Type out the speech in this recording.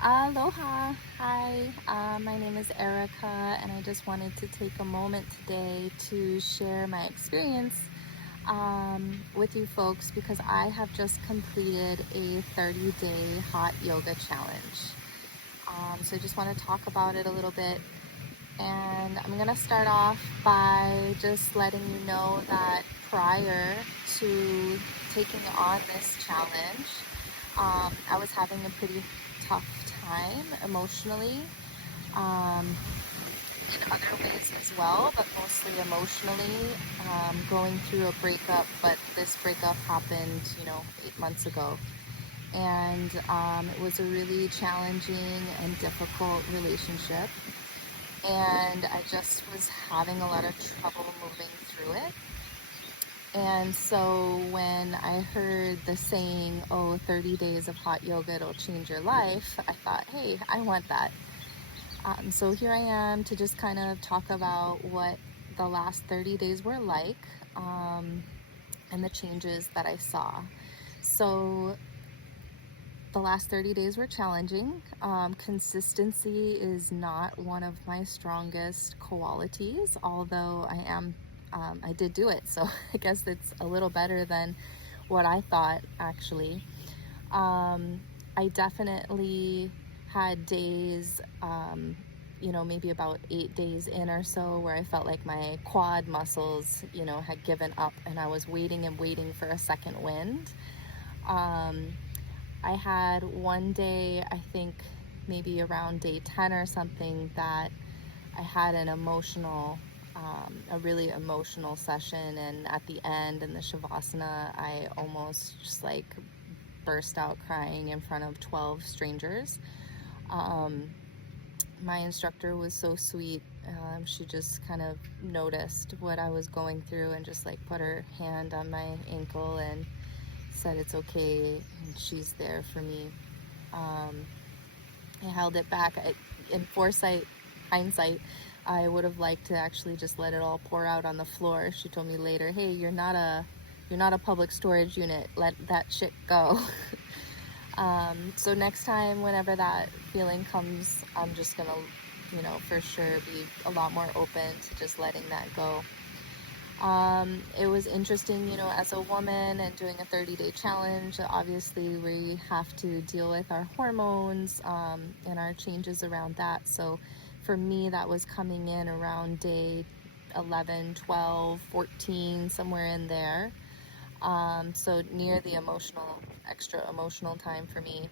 Aloha. Hi, my name is Erica, and I just wanted to take a moment today to share my experience with you folks because I have just completed a 30-day hot yoga challenge. So I just want to talk about it a little bit. And I'm going to start off by just letting you know that prior to taking on this challenge, I was having a pretty tough time emotionally, um, in other ways as well, but mostly emotionally, going through a breakup. But this breakup happened, 8 months ago. And it was a really challenging and difficult relationship. And I just was having a lot of trouble moving through it. And so when I heard the saying, oh, 30 days of hot yoga, it'll change your life, I thought, hey, I want that. So here I am to just kind of talk about what the last 30 days were like, and the changes that I saw. So the last 30 days were challenging. Consistency is not one of my strongest qualities, although I did do it. So I guess it's a little better than what I thought, actually. I definitely had days, maybe about 8 days in or so, where I felt like my quad muscles, had given up and I was waiting and waiting for a second wind. I had one day, I think maybe around day 10 or something, that I had a really emotional session. And at the end, in the Shavasana, I almost just like burst out crying in front of 12 strangers. My instructor was so sweet. She just kind of noticed what I was going through and just like put her hand on my ankle and said it's okay, and she's there for me. I held it back. In hindsight, I would have liked to actually just let it all pour out on the floor. She told me later, "Hey, you're not a public storage unit. Let that shit go." So next time, whenever that feeling comes, I'm just gonna, for sure be a lot more open to just letting that go. It was interesting, as a woman and doing a 30-day challenge, obviously we have to deal with our hormones, and our changes around that. So for me, that was coming in around day 11, 12, 14, somewhere in there. So near the extra emotional time for me.